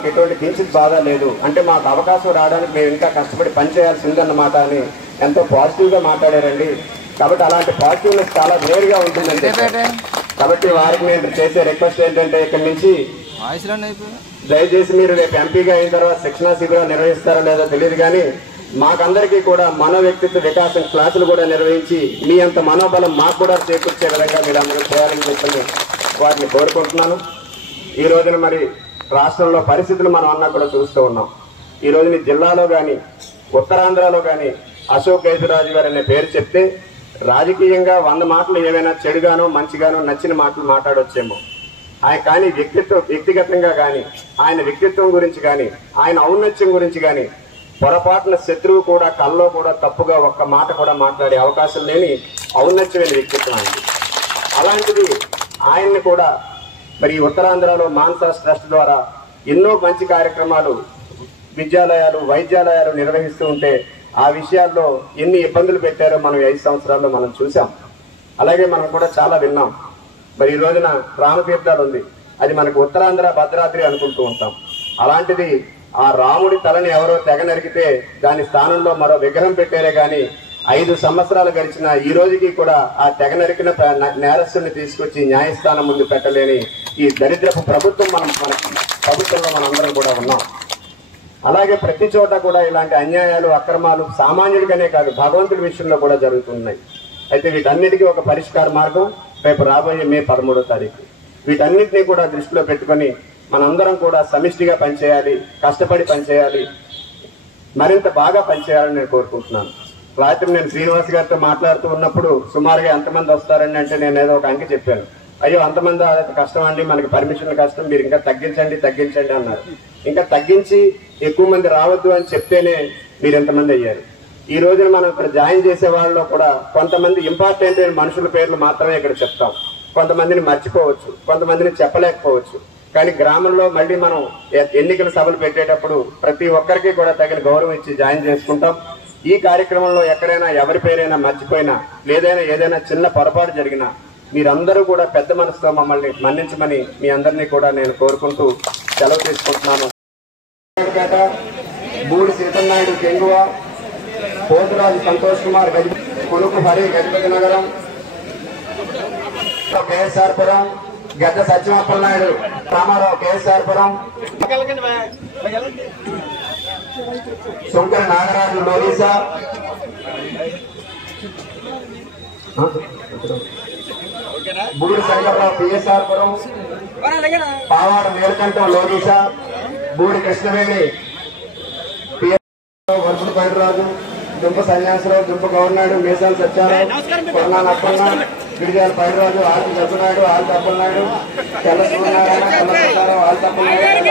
ఎటువంటి కించిత్ బాధ లేదు అంటే మాకు అవకాశం రావడానికి మేము ఇంకా కష్టపడి పనిచేయాల్సిందన్నమాట అని ఎంతో పాజిటివ్గా మాట్లాడారండి. కాబట్టి అలాంటి పాజిటివ్నెస్ చాలా రేర్గా ఉంటుందండి. కాబట్టి వారికి నేను చేసే రిక్వెస్ట్ ఏంటంటే ఇక్కడి నుంచి దయచేసి మీరు రేపు ఎంపీగా అయిన తర్వాత శిక్షణా శిబిరాలు నిర్వహిస్తారో లేదో తెలియదు, కానీ మాకందరికీ కూడా మనో వ్యక్తిత్వ వికాసం క్లాసులు కూడా నిర్వహించి మీ అంత మనోబలం మాకు కూడా చేకూర్చే విధంగా మీరు అందరూ చేయాలని చెప్పని వాటిని కోరుకుంటున్నాను. ఈ రోజున మరి రాష్ట్రంలో పరిస్థితులు మనం అన్నా కూడా చూస్తూ ఉన్నాం. ఈ రోజున జిల్లాలో కానీ ఉత్తరాంధ్రలో కానీ అశోక్ గజరాజు గారు అనే పేరు చెప్తే రాజకీయంగా 100 మాటలు ఏమైనా చెడుగానో మంచిగానో నచ్చిన మాటలు మాట్లాడొచ్చేమో, ఆయన కానీ వ్యక్తిగతంగా కానీ ఆయన వ్యక్తిత్వం గురించి కానీ ఆయన ఔన్నత్యం గురించి కానీ పొరపాటున శత్రువు కూడా కల్లో కూడా తప్పుగా ఒక్క మాట కూడా మాట్లాడే అవకాశం లేని ఔన్నత్యమైన వ్యక్తిత్వం అండి. అలాంటిది ఆయన్ని కూడా మరి ఉత్తరాంధ్రలో మాన్సాస్ ట్రస్ట్ ద్వారా ఎన్నో మంచి కార్యక్రమాలు విద్యాలయాలు వైద్యాలయాలు నిర్వహిస్తూ ఉంటే ఆ విషయాల్లో ఎన్ని ఇబ్బందులు పెట్టారో మనం 5 సంవత్సరాల్లో మనం చూసాం. అలాగే మనం కూడా చాలా విన్నాం. మరి ఈ రోజున రామతీర్థాలు ఉంది, అది మనకు ఉత్తరాంధ్ర భద్రాద్రి అనుకుంటూ ఉంటాం. అలాంటిది ఆ రాముడి తలని ఎవరో తెగ నరికితే దాని స్థానంలో మరో విగ్రహం పెట్టారే గాని 5 సంవత్సరాలు గడిచిన ఈ రోజుకి కూడా ఆ తెగ నరికిన నేరస్తుల్ని తీసుకొచ్చి న్యాయస్థానం ముందు పెట్టలేని ఈ దరిద్రపు ప్రభుత్వం మన ప్రభుత్వంలో మనందరం కూడా ఉన్నాం. అలాగే ప్రతి చోట కూడా ఇలాంటి అన్యాయాలు అక్రమాలు సామాన్యుడిగానే కాదు భగవంతుడి విషయంలో కూడా జరుగుతున్నాయి. అయితే వీటన్నిటికీ ఒక పరిష్కార మార్గం రేపు రాబోయే మే 13వ తారీఖు. వీటన్నిటినీ కూడా దృష్టిలో పెట్టుకొని మనందరం కూడా సమిష్టిగా పనిచేయాలి, కష్టపడి పనిచేయాలి, మరింత బాగా పనిచేయాలని నేను కోరుకుంటున్నాను. రాత్రి నేను శ్రీనివాస్ గారితో మాట్లాడుతూ ఉన్నప్పుడు సుమారుగా ఎంతమంది వస్తారండి అంటే నేను ఏదో ఒక అంకె చెప్పాను. అయ్యో అంతమంది కష్టం అండి, మనకి పర్మిషన్ కష్టం, మీరు ఇంకా తగ్గించండి అన్నారు. ఇంకా తగ్గించి ఎక్కువ మంది రావద్దు అని చెప్తేనే మీరు ఎంతమంది అయ్యారు. ఈ రోజున మనం ఇక్కడ జాయిన్ చేసే వాళ్ళలో కూడా కొంతమంది ఇంపార్టెంట్ అయిన మనుషుల పేర్లు మాత్రమే ఇక్కడ చెప్తాం, కొంతమందిని మర్చిపోవచ్చు, కొంతమందిని చెప్పలేకపోవచ్చు. కానీ గ్రామంలో మళ్ళీ మనం ఎన్నికల సభలు పెట్టేటప్పుడు ప్రతి ఒక్కరికి కూడా తగిన గౌరవం ఇచ్చి జాయిన్ చేసుకుంటాం. ఈ కార్యక్రమంలో ఎక్కడైనా ఎవరి పేరైనా మర్చిపోయినా ఏదైనా చిన్న పొరపాటు జరిగినా మీరందరూ కూడా పెద్ద మనసుతో మమ్మల్ని మన్నించమని మీ అందరినీ కూడా నేను కోరుకుంటూ సెలవు తీసుకుంటున్నాను. బూడి సీతన్నాయుడు కెంగువ, పోతురాజు సంతోష్ కుమార్ కొనుకు హరి గజపతి నగరం, కేఎస్ఆర్పురం, గద్ద సత్యమప్పల నాయుడు రామారావు కేఎస్ఆర్పురం, శంకర నాగరాజు లోలీసా, బూడి శంకర్రావు పిఎస్ఆర్పురం, పావాడ నీలకంఠం లోలీసా, బూడి కృష్ణవేణి వర్షుడు పైడిరాజు, దుంప సన్యాసరావు, దుంప గవర్నాయుడు, మేసాల సత్యారావు, కొన్నాను అప్పన్న, గిరిజాల పైడిరాజు, ఆర్తి జబ్బునాయుడు, ఆర్తి అప్పలనాయుడు, తెల్ల సూర్యనారాయణ, తెల్ల సత్యారావు, ఆర్తి అప్పలనాయుడు,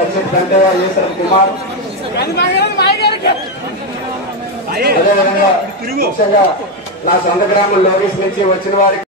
దర్శక్ వెంకయ్య, ఈశ్వర్ కుమార్. అదేవిధంగా ముఖ్యంగా నా సొంత గ్రామం లోకేష్ నుంచి వచ్చిన వారికి